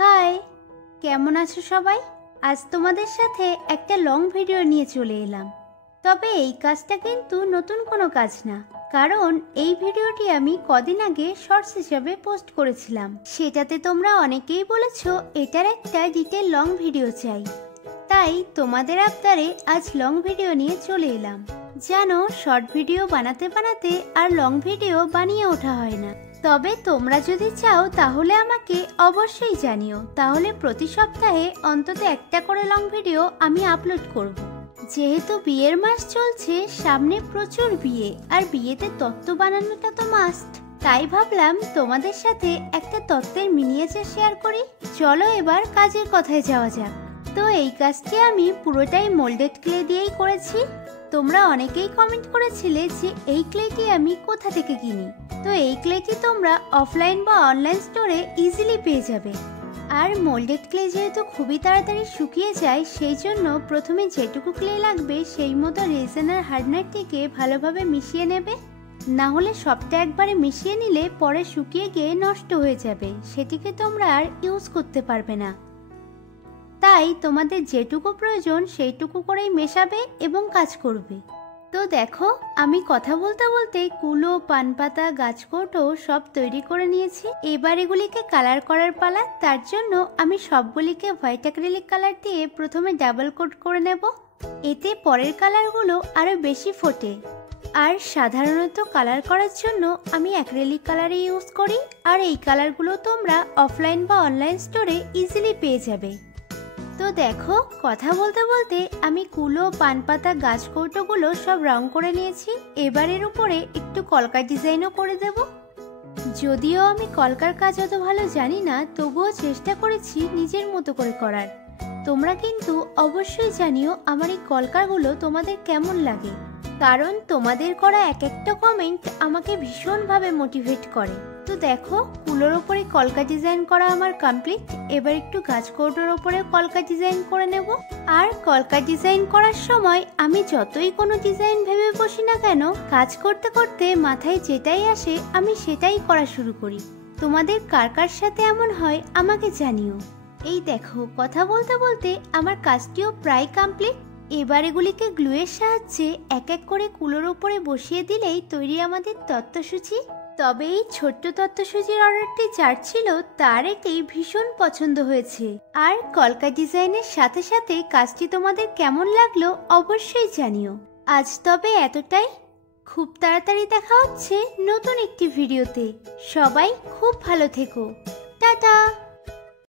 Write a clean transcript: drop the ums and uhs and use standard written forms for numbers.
High, কেমন আছো সবাই? আজ তোমাদের সাথে একটা লং ভিডিও নিয়ে চলে এলাম। তবে এই কাজটা কিন্তু নতুন কোনো কাজ না, কারণ এই ভিডিওটি আমি কদিন আগে শর্টস হিসাবে পোস্ট করেছিলাম। সেটাতে তোমরা অনেকেই বলেছো এটার একটা ডিটেল লং ভিডিও চাই, তাই তোমাদের আবদারে আজ লং ভিডিও নিয়ে চলে এলাম। জানো, শর্ট ভিডিও বানাতে বানাতে আর লং ভিডিও বানিয়ে ওঠা হয় না। তবে তোমরা যদি চাও তাহলে আমাকে অবশ্যই জানিও, তাহলে প্রতি সপ্তাহে অন্তত একটা করে লং ভিডিও আমি আপলোড করব। যেহেতু বিয়ের মাস চলছে, সামনে প্রচুর বিয়ে, আর বিয়েতে তত্ত্ব বানানোটা তো মাস্ট। তাই ভাবলাম তোমাদের সাথে একটা তত্ত্বের মিনিয়েচার শেয়ার করি। চলো এবার কাজের কথায় যাওয়া যাক। তো এই কাজটি আমি পুরোটাই মোল্ডেড ক্লে দিয়েই করেছি। তোমরা অনেকেই কমেন্ট করেছিলে যে এই ক্লেটি আমি কোথা থেকে কিনি। তো এই ক্লেটি তোমরা অফলাইন বা অনলাইন স্টোরে ইজিলি পেয়ে যাবে। আর মোল্ডেড ক্লে যেহেতু খুবই তাড়াতাড়ি শুকিয়ে যায়, সেই জন্য প্রথমে যেটুকু ক্লে লাগবে সেই মতো রেজিন আর হার্ডনারটিকে ভালোভাবে মিশিয়ে নেবে। না হলে সবটা একবারে মিশিয়ে নিলে পরে শুকিয়ে গিয়ে নষ্ট হয়ে যাবে, সেটিকে তোমরা আর ইউজ করতে পারবে না। তাই তোমাদের যেটুকু প্রয়োজন সেইটুকু করেই মেশাবে এবং কাজ করবে। তো দেখো, আমি কথা বলতে বলতে কুলো, পানপাতা, গাছকৌটো সব তৈরি করে নিয়েছি। এবার এগুলিকে কালার করার পালা। তার জন্য আমি সবগুলিকে হোয়াইট অ্যাক্রিলিক কালার দিয়ে প্রথমে ডাবল কোট করে নেব। এতে পরের কালারগুলো আরও বেশি ফোটে। আর সাধারণত কালার করার জন্য আমি অ্যাক্রিলিক কালারই ইউজ করি, আর এই কালারগুলো তোমরা অফলাইন বা অনলাইন স্টোরে ইজিলি পেয়ে যাবে। তো দেখো, কথা বলতে বলতে আমি কুলো, পানপাতা, গাছকৌটোগুলো সব রং করে নিয়েছি। এবার এর উপরে একটু কলকার ডিজাইনও করে দেব। যদিও আমি কলকার কাজ অত ভালো জানি না, তবুও চেষ্টা করেছি নিজের মতো করে করার। তোমরা কিন্তু অবশ্যই জানিও আমার এই কলকারগুলো তোমাদের কেমন লাগে, কারণ তোমাদের করা এক একটা কমেন্ট আমাকে ভীষণভাবে মোটিভেট করে। তো দেখো, কুলোর ওপরে কলকা ডিজাইন করা আমার কমপ্লিট। এবার একটু গাছকৌটোর ওপরে কলকা ডিজাইন করে নেব। আর কলকা ডিজাইন করার সময় আমি যতই কোনো ডিজাইন ভেবে বসি না কেন, কাজ করতে করতে মাথায় যেটাই আসে আমি সেটাই করা শুরু করি। তোমাদের কার কার সাথে এমন হয় আমাকে জানিও। এই দেখো, কথা বলতে বলতে আমার কাজটিও প্রায় কমপ্লিট। এবার এগুলিকে গ্লুয়ের সাহায্যে এক এক করে কুলোর ওপরে বসিয়ে দিলেই তৈরি আমাদের তত্ত্বসূচি। তবে এই ছোট্ট তত্ত্বসূচির অর্ডারটি যার ছিল তার এটি ভীষণ পছন্দ হয়েছে। আর কলকা ডিজাইনের সাথে সাথে কাজটি তোমাদের কেমন লাগলো অবশ্যই জানিও। আজ তবে এতটাই। খুব তাড়াতাড়ি দেখা হচ্ছে নতুন একটি ভিডিওতে। সবাই খুব ভালো থেকো। টাটা।